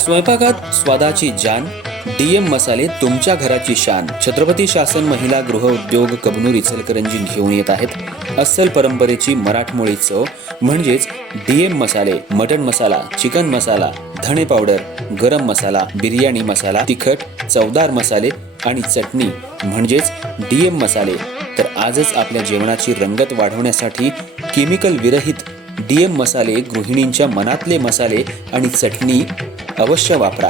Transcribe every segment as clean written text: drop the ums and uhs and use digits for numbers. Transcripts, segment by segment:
स्वयंपाकात स्वादाची जान, डीएम मसाले तुमच्या घराची शान. छत्रपती शासन महिला गृह उद्योग कबनूर इचलकरंजी घेऊन येत आहेत अस्सल परंपरेची मराठमोळी चव म्हणजेच डीएम मसाले. मटन मसाला, चिकन मसाला, धणे पावडर, गरम मसाला, बिर्याणी मसाला, तिखट चवदार मसाले आणि चटणी म्हणजेच डीएम मसाले. तर आजच आपल्या जेवणाची रंगत वाढवण्यासाठी केमिकल विरहित डीएम मसाले, गृहिणींच्या मनातले मसाले आणि चटणी अवश्य वापरा.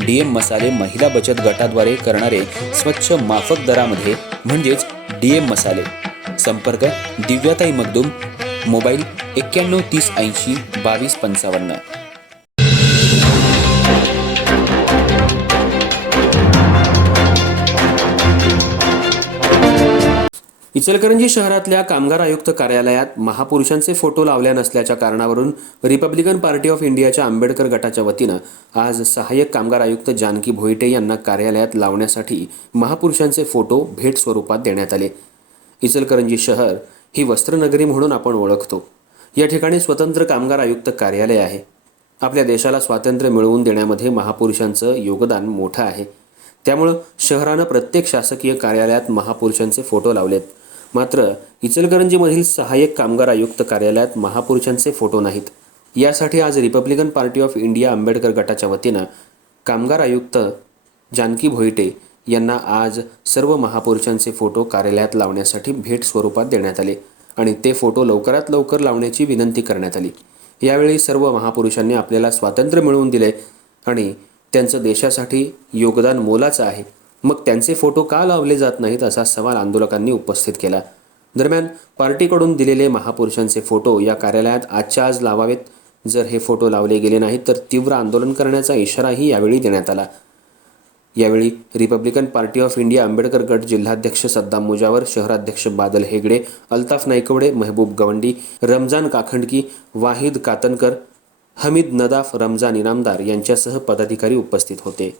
डीएम मसाले महिला बचत गटाद्वारे करणारे स्वच्छ माफक दरामध्ये म्हणजेच डीएम मसाले. संपर्क दिव्याताई मगदूम, मोबाईल 91 30 80 22 55. इचलकरंजी शहरातल्या कामगार आयुक्त कार्यालयात महापुरुषांचे फोटो लावल्या नसल्याच्या कारणावरून रिपब्लिकन पार्टी ऑफ इंडियाच्या आंबेडकर गटाच्या वतीनं आज सहाय्यक कामगार आयुक्त जानकी भोईटे यांना कार्यालयात लावण्यासाठी महापुरुषांचे फोटो भेट स्वरूपात देण्यात आले. इचलकरंजी शहर ही वस्त्रनगरी म्हणून आपण ओळखतो. या ठिकाणी स्वतंत्र कामगार आयुक्त कार्यालय आहे. आपल्या देशाला स्वातंत्र्य मिळवून देण्यामध्ये महापुरुषांचं योगदान मोठं आहे. त्यामुळं शहरानं प्रत्येक शासकीय कार्यालयात महापुरुषांचे फोटो लावलेत. मात्र इचलकरंजीमधील सहाय्यक कामगार आयुक्त कार्यालयात महापुरुषांचे फोटो नाहीत. यासाठी आज Republican party of India Ambedkar गटाच्या वतीनं कामगार आयुक्त जानकी भोईटे यांना आज सर्व महापुरुषांचे फोटो कार्यालयात लावण्यासाठी भेट स्वरूपात देण्यात आले आणि ते फोटो लवकरात लवकर लावण्याची विनंती करण्यात आली. यावेळी सर्व महापुरुषांनी आपल्याला स्वातंत्र्य मिळवून दिले आणि त्यांचं देशासाठी योगदान मोलाचं आहे. मग त्यांचे फोटो का लावले जात नाहीत असा सवाल आंदोलकांनी उपस्थित केला. दरम्यान पार्टीकडून दिलेले महापुरुषांचे फोटो या कार्यालयात आजच्या आज लावावेत. जर हे फोटो लावले गेले नाहीत तर तीव्र आंदोलन करण्याचा इशाराही यावेळी देण्यात आला. यावेळी Republican party of India Ambedkar गट जिल्हाध्यक्ष सद्दाम मुजावर, शहराध्यक्ष बादल हेगडे, अल्ताफ नाईकवडे, महबूब गवंडी, रमजान काखंडकी, वाहिद कातनकर, हमीद नदाफ, रमजान इनामदार यांच्यासह पदाधिकारी उपस्थित होते.